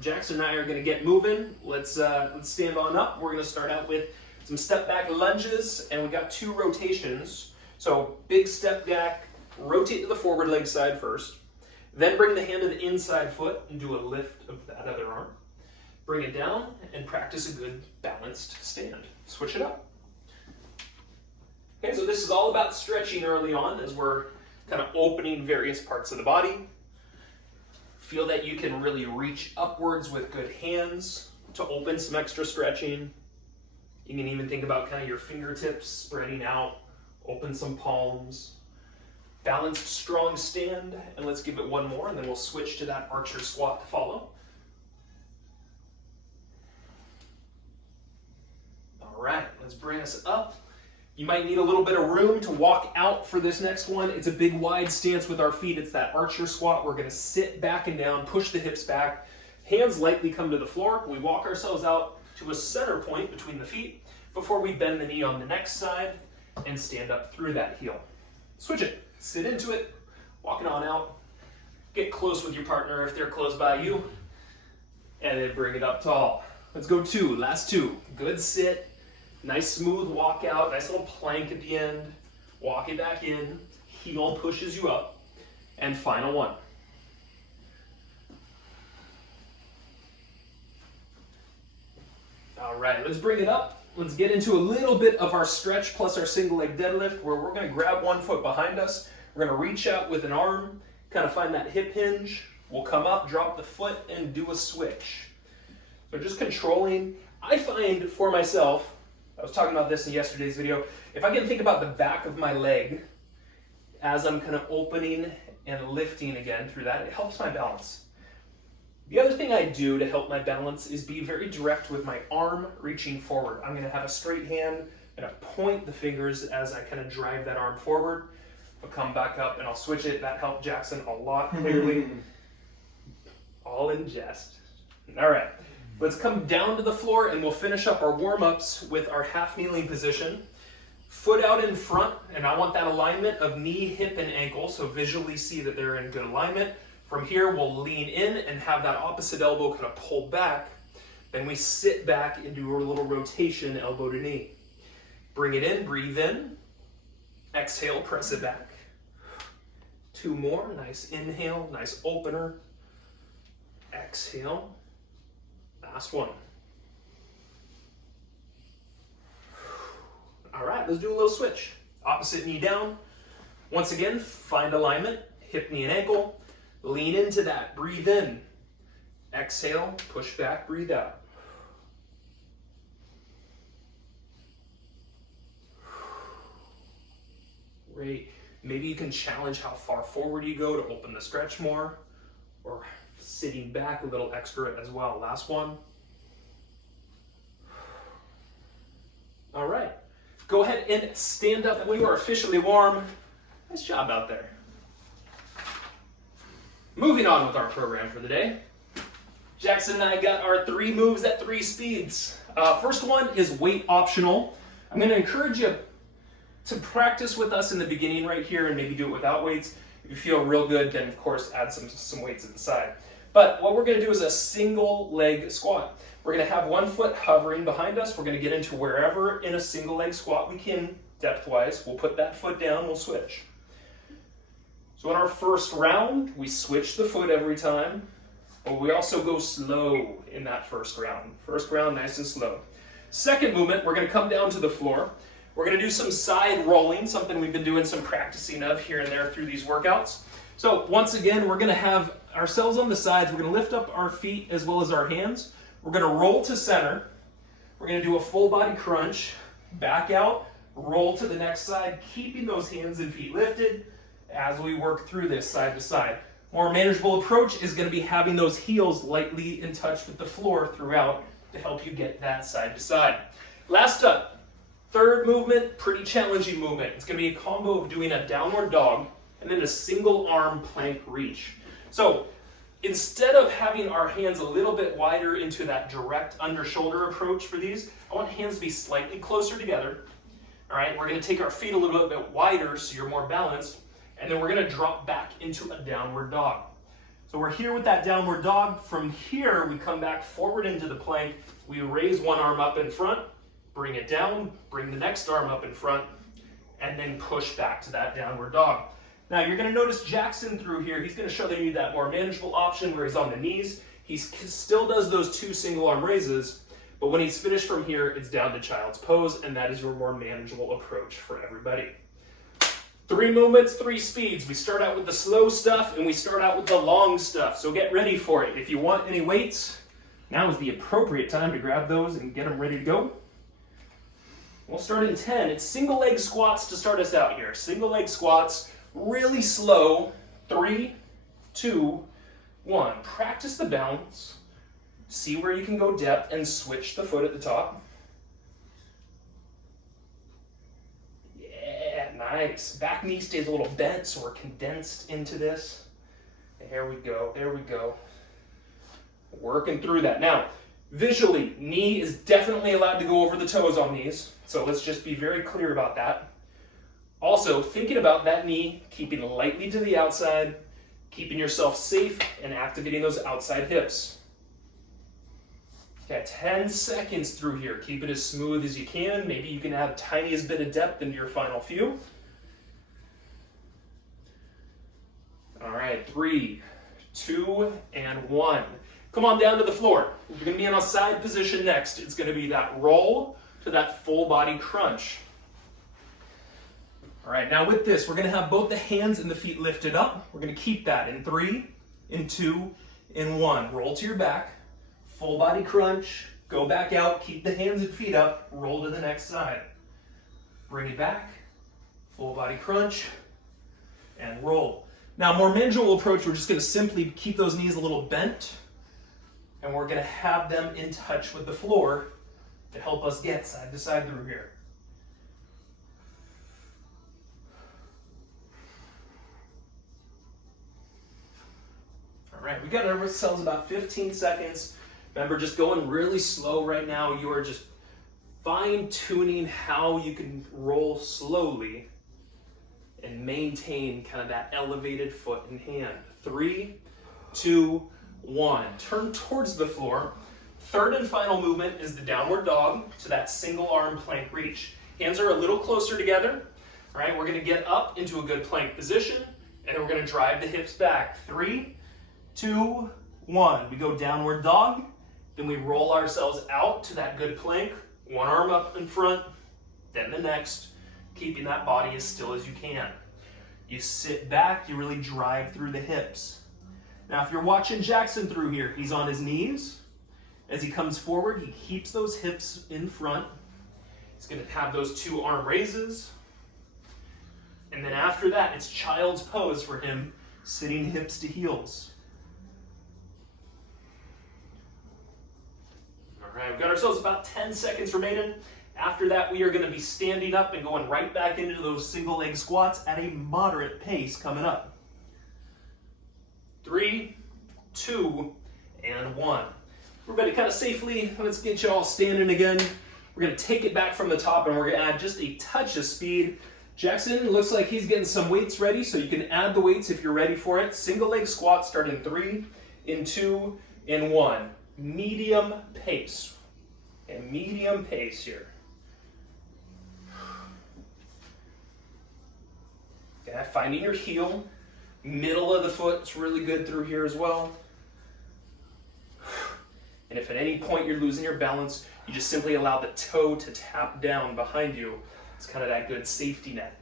Jackson and I are gonna get moving. Let's stand on up. We're gonna start out with some step back lunges, and we got 2 rotations. So big step back, rotate to the forward leg side first, then bring the hand to the inside foot and do a lift of that other arm. Bring it down and practice a good balanced stand. Switch it up. Okay, so this is all about stretching early on as we're kind of opening various parts of the body. Feel that you can really reach upwards with good hands to open some extra stretching. You can even think about kind of your fingertips spreading out, open some palms. Balanced, strong stand, and let's give it one more, and then we'll switch to that archer squat to follow. All right, let's bring us up. You might need a little bit of room to walk out for this next one. It's a big wide stance with our feet. It's that archer squat. We're gonna sit back and down, push the hips back. Hands lightly come to the floor. We walk ourselves out to a center point between the feet before we bend the knee on the next side and stand up through that heel. Switch it, sit into it, walk it on out. Get close with your partner if they're close by you, and then bring it up tall. Let's go 2, last 2. Good sit. Nice smooth walk out, nice little plank at the end. Walk it back in, heel pushes you up, and final one. All right, let's bring it up. Let's get into a little bit of our stretch plus our single leg deadlift, where we're gonna grab one foot behind us. We're gonna reach out with an arm, kind of find that hip hinge. We'll come up, drop the foot, and do a switch. So just controlling. I find for myself, I was talking about this in yesterday's video, if I can think about the back of my leg as I'm kind of opening and lifting again through that, it helps my balance. The other thing I do to help my balance is be very direct with my arm reaching forward. I'm gonna have a straight hand, I'm gonna point the fingers as I kind of drive that arm forward. I'll come back up and I'll switch it. That helped Jackson a lot, clearly. All in jest. All right. Let's come down to the floor and we'll finish up our warm-ups with our half kneeling position. Foot out in front, and I want that alignment of knee, hip, and ankle, so visually see that they're in good alignment. From here, we'll lean in and have that opposite elbow kind of pulled back. Then we sit back and do a little rotation, elbow to knee. Bring it in, breathe in. Exhale, press it back. 2 more, nice inhale, nice opener. Exhale. Last one. All right, let's do a little switch. Opposite knee down. Once again, find alignment, hip, knee, and ankle. Lean into that, breathe in. Exhale, push back, breathe out. Great. Maybe you can challenge how far forward you go to open the stretch more, or sitting back a little extra as well. Last one. All right. Go ahead and stand up. We are officially warm. Nice job out there. Moving on with our program for the day. Jackson and I got our 3 moves at 3 speeds. First one is weight optional. I'm going to encourage you to practice with us in the beginning right here and maybe do it without weights. If you feel real good, then of course add some weights at the side. But what we're going to do is a single leg squat. We're going to have one foot hovering behind us. We're going to get into wherever in a single leg squat we can depth-wise. We'll put that foot down, we'll switch. So in our first round, we switch the foot every time, but we also go slow in that first round. First round, nice and slow. Second movement, we're going to come down to the floor. We're going to do some side rolling, something we've been doing some practicing of here and there through these workouts. So once again, we're going to have ourselves on the sides. We're going to lift up our feet as well as our hands. We're going to roll to center. We're going to do a full body crunch, back out, roll to the next side, keeping those hands and feet lifted as we work through this side to side. More manageable approach is going to be having those heels lightly in touch with the floor throughout to help you get that side to side. Last up, third movement, pretty challenging movement. It's going to be a combo of doing a downward dog and then a single arm plank reach. So instead of having our hands a little bit wider into that direct under shoulder approach for these, I want hands to be slightly closer together. All right, we're going to take our feet a little bit wider so you're more balanced, and then we're going to drop back into a downward dog. So we're here with that downward dog. From here, we come back forward into the plank. We raise one arm up in front, bring it down, bring the next arm up in front, and then push back to that downward dog. Now you're gonna notice Jackson through here, he's gonna show you that more manageable option where he's on the knees. He still does those 2 single arm raises, but when he's finished from here, it's down to child's pose, and that is your more manageable approach for everybody. 3 movements, 3 speeds. We start out with the slow stuff and we start out with the long stuff. So get ready for it. If you want any weights, now is the appropriate time to grab those and get them ready to go. We'll start in 10. It's single leg squats to start us out here. Single leg squats, really slow. 3, 2, 1. Practice the balance. See where you can go depth and switch the foot at the top. Nice. Back knee stays a little bent, so we're condensed into this. There we go. There we go. Working through that. Now, visually, knee is definitely allowed to go over the toes on these, so let's just be very clear about that. Also, thinking about that knee, keeping lightly to the outside, keeping yourself safe, and activating those outside hips. Okay, 10 seconds through here. Keep it as smooth as you can. Maybe you can add tiniest bit of depth into your final few. All right, 3, 2, and 1. Come on down to the floor. You're gonna be in a side position next. It's gonna be that roll to that full body crunch. All right, now with this, we're gonna have both the hands and the feet lifted up. We're gonna keep that in 3, in 2, in 1. Roll to your back, full body crunch, go back out, keep the hands and feet up, roll to the next side. Bring it back, full body crunch, and roll. Now, more manageable approach, we're just gonna simply keep those knees a little bent, and we're gonna have them in touch with the floor to help us get side to side through here. All right, we got ourselves about 15 seconds. Remember, just going really slow right now. You are just fine-tuning how you can roll slowly and maintain kind of that elevated foot and hand. 3, 2, 1. Turn towards the floor. Third and final movement is the downward dog to that single arm plank reach. Hands are a little closer together. All right, we're gonna get up into a good plank position, and then we're gonna drive the hips back. 3, 2, 1. We go downward dog, then we roll ourselves out to that good plank. One arm up in front, then the next, keeping that body as still as you can. You sit back, you really drive through the hips. Now, if you're watching Jackson through here, he's on his knees. As he comes forward, he keeps those hips in front. He's gonna have those 2 arm raises. And then after that, it's child's pose for him, sitting hips to heels. All right, we've got ourselves about 10 seconds remaining. After that, we are gonna be standing up and going right back into those single leg squats at a moderate pace coming up. 3, 2, and 1. Everybody kind of safely, let's get you all standing again. We're gonna take it back from the top and we're gonna add just a touch of speed. Jackson, looks like he's getting some weights ready, so you can add the weights if you're ready for it. Single leg squat, start in 3, in 2, in 1. Medium pace. And medium pace here. Okay, finding your heel. Middle of the foot is really good through here as well. And if at any point you're losing your balance, you just simply allow the toe to tap down behind you. It's kind of that good safety net.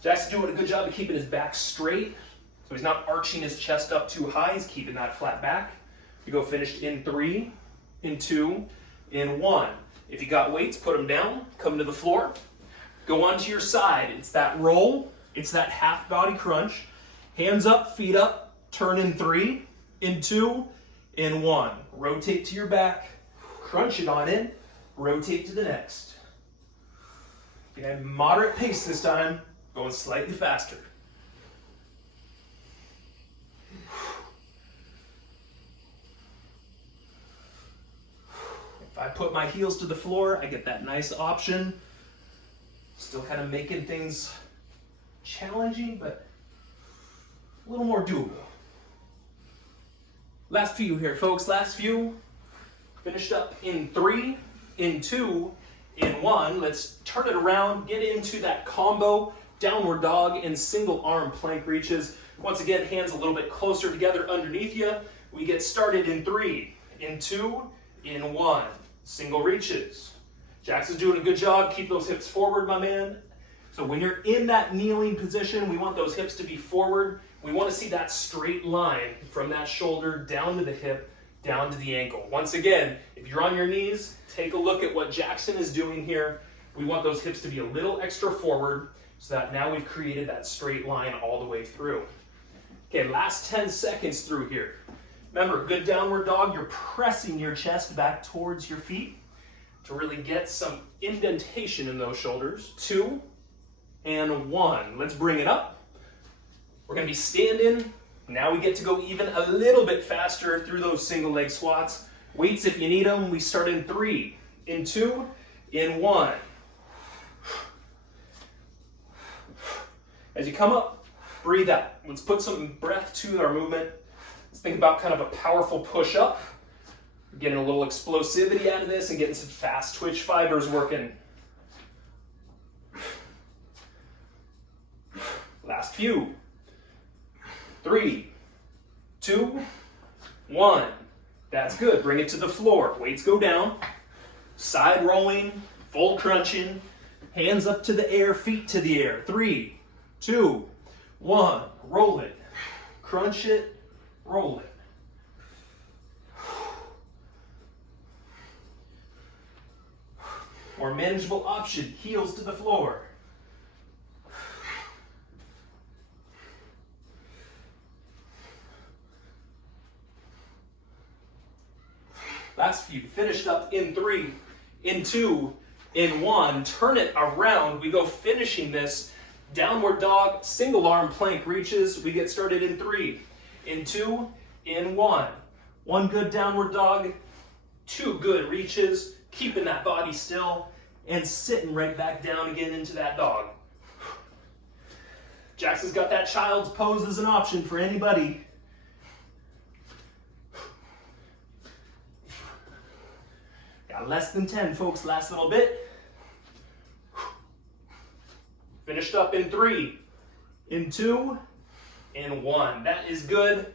Jackson's doing a good job of keeping his back straight, so he's not arching his chest up too high. He's keeping that flat back. You go finished in 3, in 2, in 1. If you got weights, put them down, come to the floor. Go onto your side. It's that roll. It's that half body crunch. Hands up, feet up. Turn in 3, in 2, in 1. Rotate to your back. Crunch it on in. Rotate to the next. Okay, moderate pace this time. Going slightly faster. If I put my heels to the floor, I get that nice option. Still kind of making things challenging, but a little more doable. Last few here, folks, last few. Finished up in 3, in 2, in 1. Let's turn it around, get into that combo, downward dog and single arm plank reaches. Once again, hands a little bit closer together underneath you. We get started in 3, in 2, in 1. Single reaches. Jackson's doing a good job. Keep those hips forward, my man. So when you're in that kneeling position, we want those hips to be forward. We want to see that straight line from that shoulder down to the hip, down to the ankle. Once again, if you're on your knees, take a look at what Jackson is doing here. We want those hips to be a little extra forward so that now we've created that straight line all the way through. Okay, last 10 seconds through here. Remember, good downward dog, you're pressing your chest back towards your feet to really get some indentation in those shoulders. 2 and 1. Let's bring it up. We're going to be standing. Now we get to go even a little bit faster through those single leg squats. Weights if you need them. We start in 3, in 2, in 1. As you come up, breathe out. Let's put some breath to our movement. Let's think about kind of a powerful push up. Getting a little explosivity out of this and getting some fast twitch fibers working. Last few. 3, 2, 1. That's good. Bring it to the floor. Weights go down. Side rolling, full crunching. Hands up to the air, feet to the air. 3, 2, 1. Roll it. Crunch it. Roll it. More manageable option. Heels to the floor. Last few. Finished up in 3, in 2, in 1. Turn it around. We go finishing this. Downward dog, single arm plank reaches. We get started in 3, in 2, in 1. 1 good downward dog, 2 good reaches. Keeping that body still and sitting right back down again into that dog. Jackson's got that child's pose as an option for anybody. Got less than 10, folks. Last little bit. Finished up in 3, in 2, in 1. That is good.